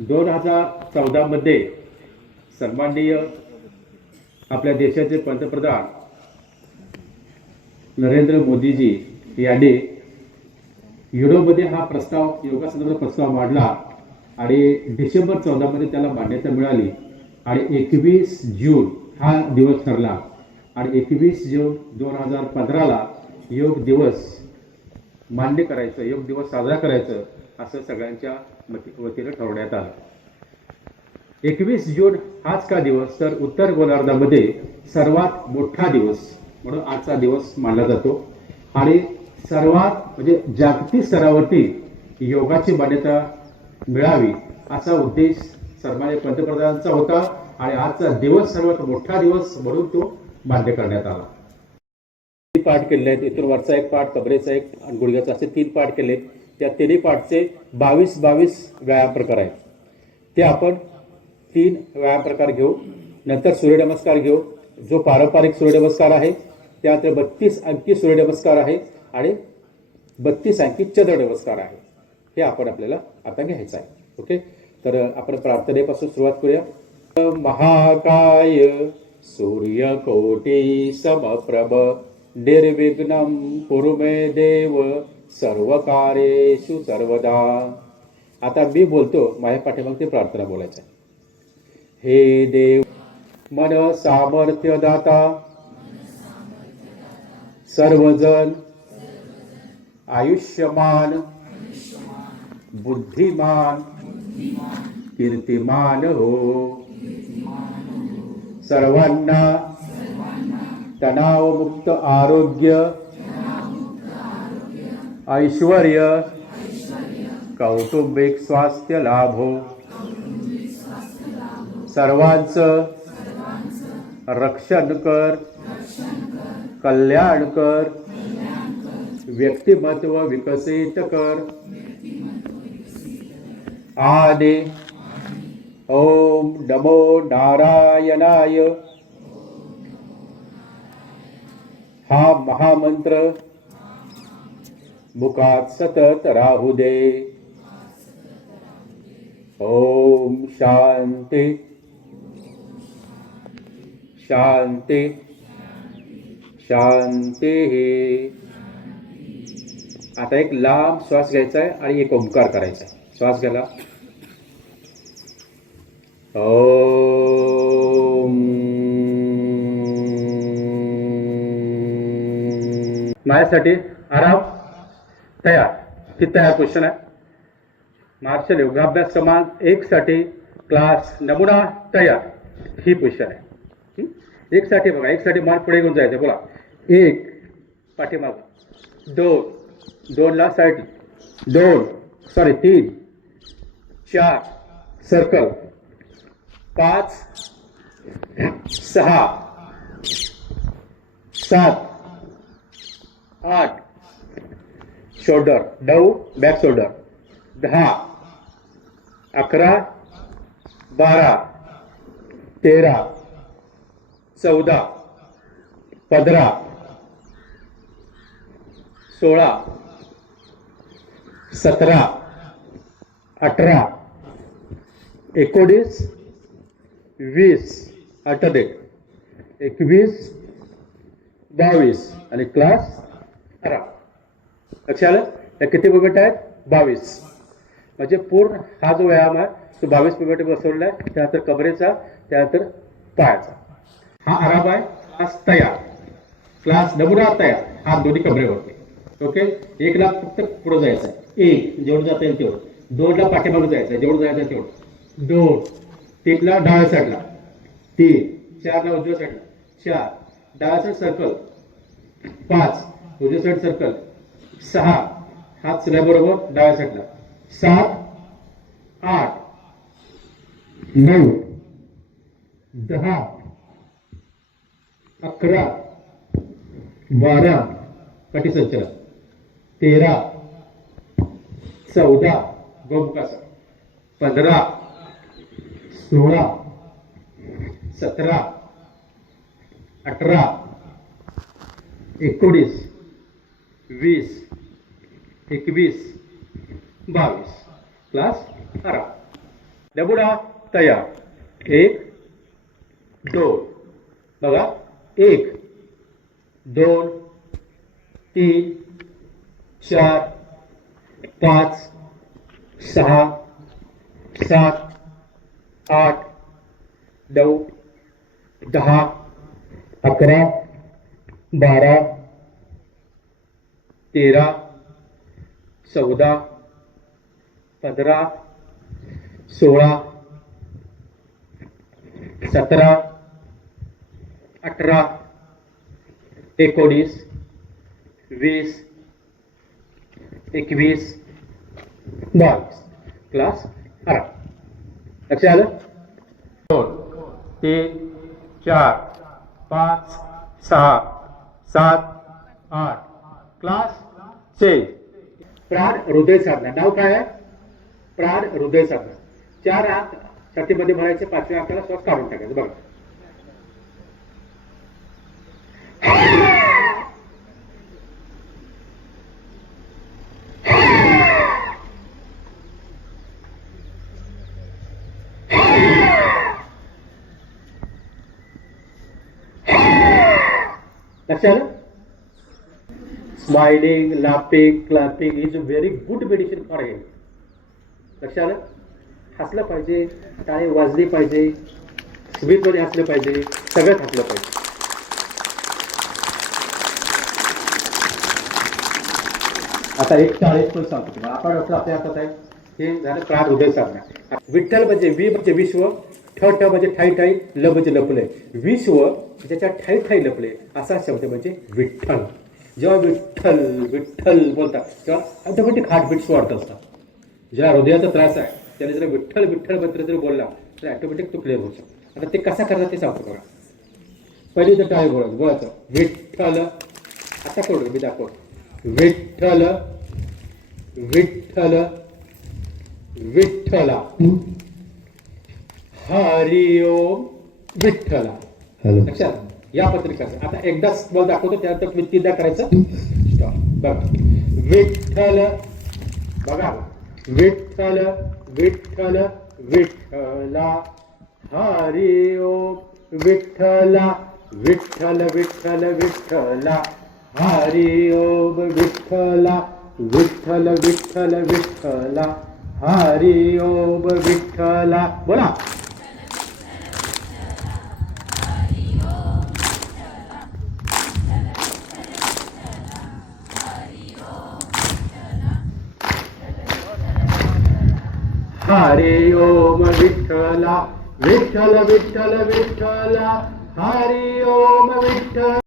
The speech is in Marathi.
2014 मध्ये सन्माननीय आपल्या देशाचे पंतप्रधान नरेंद्र मोदीजी यांनी युरोपमध्ये हा प्रस्ताव योगासनाचा प्रस्ताव मांडला आणि डिसेंबर 14 मध्ये त्याला मान्यता मिळाली आणि 21 जून हा दिवस ठरला आणि 21 जून 2015 ला योग दिवस मान्य करायचं, योग दिवस साजरा करायचं असं सगळ्यांच्या वतीनं ठरवण्यात आलं. 21 जून हाच का दिवस तर उत्तर गोलार्धामध्ये सर्वात मोठा दिवस म्हणून आजचा दिवस मानला जातो आणि सर्वात म्हणजे जागतिक स्तरावरती योगाची मान्यता मिळावी असा उद्देश सन्माननीय पंतप्रधानांचा होता आणि आजचा दिवस सर्वात मोठा दिवस म्हणून तो मान्य करण्यात आला. पाठ केले आहेत, इथून वरचा एक पाठ, कबरेचा एक आणि गुडघ्याचा असे 3 पाठ केले. त्या तिन्ही पाठचे 22 व्यायाम प्रकार आहेत. ते आपण 3 व्यायाम प्रकार घेऊ. नंतर सूर्यनमस्कार घेऊ. जो पारंपरिक सूर्यनमस्कार आहे त्यानंतर 32 अंकी सूर्यनमस्कार आहे आणि 32 अंकी चंद्रनमस्कार आहे. हे आपण आपल्याला आता घ्यायचं आहे. ओके, तर आपण प्रार्थनेपासून सुरुवात करूया. महाकाय सूर्यकोटी समप्रभ निर्विघ्नं कुरु मे देव सर्वकार्येषु सर्वदा. आता मी बोलतो, माझ्या पाठीमागे ते प्रार्थना बोलायचं आहे. हे देव मन सामर्थ्य दाता, सर्वजन आयुष्यमान बुद्धिमान कीर्तिमान हो. सर्वांना तणावमुक्त आरोग्य, ऐश्वर्य, कौटुंबिक स्वास्थ्य लाभो. सर्वांचं रक्षण कर, कल्याण कर, व्यक्तिमत्व विकसित कर. आणि ओम नमो नारायणाय हा महामंत्र मुखात सतत राहू दे. ओम शांती शांती शांती. आता एक लांब श्वास घ्यायचा आहे आणि एक ओंकार करायचा आहे. श्वास घ्यायला ओम. माझ्यासाठी आराम तयार. किती तयार क्वेश्चन आहे. मार्शल योगाभ्यास क्रमांक 1 साठी क्लास नमुना तयार. ही क्वेश्चन आहे. 1 साठी बघा, 1 साठी मार्क पुढे घेऊन जायचं. बोला 1 पाठीमाग, 2 ला side, 3 4 circle, 5 6 7 8 shoulder, 9 back shoulder, 10 11 12 13 14 15 16 17 18 19 20 alternate 21 22 आणि क्लास आराम. लक्षात आलं. या किती मुवमेंट आहेत? 22. म्हणजे पूर्ण हा जो व्यायाम आहे तो 22 मुवमेंट बसवलेला आहे. त्यानंतर कमरेचा, त्यानंतर पायाचा. हा आराम आहे. हा तयार. क्लास नमुना तयार. हा दोन्ही कमरेवरती. ओके, 1 ला फक्त पुढे जायचं आहे. 1 जेवढं जाता येईल तेवढं. 2 ला पाठीमागे जायचं आहे, जेवढं जायचं तेवढं. 2 3 ला डाव्या साईडला, 3 4 ला उजव्या साईडला, 4 डाव्या साईड सर्कल, 5 उजव्या साईड सर्कल, 6 हात सिलाबरोबर डाव्या साईडला, 7 8 9 10 11 12 कटी संचलन, 13 14 गोमुखासन, 15 16 17 18 19 20 21 22. क्लास आराम. डबुडा तयार 1 2 बघा 1 2 3 4 5 6 7 8 9 10 11 12 13 14 15 16 17 18 19 20 21 22 क्लास 12 लक्षात आलं 2 3 4 5 6 7 8 क्लास 6 प्राण हृदय साधना नाव काय आहे प्राण हृदय साधना 4 हात छातीमध्ये भरायचे 5व्या हाताला श्वास काढून टाकायचं बघा लक्षात आलं smiling laughing clapping is a very good medicine for health लक्षात आलं हसलं पाहिजे टाळी वाजली पाहिजे स्मितमध्ये हसलं पाहिजे सगळ्यात हसलं पाहिजे आता एक 40 पण सांगतो तुम्हाला आपण डॉक्टर आपल्या हातात आहे हे झालं प्राण हृदय साधना विठ्ठल म्हणजे वी म्हणजे विश्व ठ ठ म्हणजे ठाई ठाई ल म्हणजे लपले विश्व ज्याच्या ठाई ठाई लपले असा शब्द म्हणजे विठ्ठल जेव्हा विठ्ठल विठ्ठल बोलतात तेव्हा ऑटोमॅटिक हार्टबीट्स वाढत असतात ज्या हृदयाचा त्रास आहे त्याने जर विठ्ठल विठ्ठल मंत्र जर बोलला तर ऑटोमॅटिक तो क्लिअर होऊ शकतो आता ते कसा करतात ते सांगतो बघा पहिली तर टाळी बोलायचं विठ्ठल आता करू मी दाखवतो विठ्ठल विठ्ठल विठ्ठला हरी ओम विठ्ठला लक्षात या पत्रिकाचं आता एकदा मला दाखवतो त्यानंतर तुम्ही 3दा करायचं स्टॉप बघा विठ्ठल बघा विठ्ठल विठ्ठल विठ्ठला हरी ओम विठ्ठला विठ्ठल विठ्ठल विठ्ठला हरी ओम विठ्ठला विठ्ठल विठ्ठल विठ्ठला हरी ओम विठ्ठला बोला हरी ओम विठ्ठला विठ्ठल विठ्ठल विठ्ठला हरी ओम विठ्ठल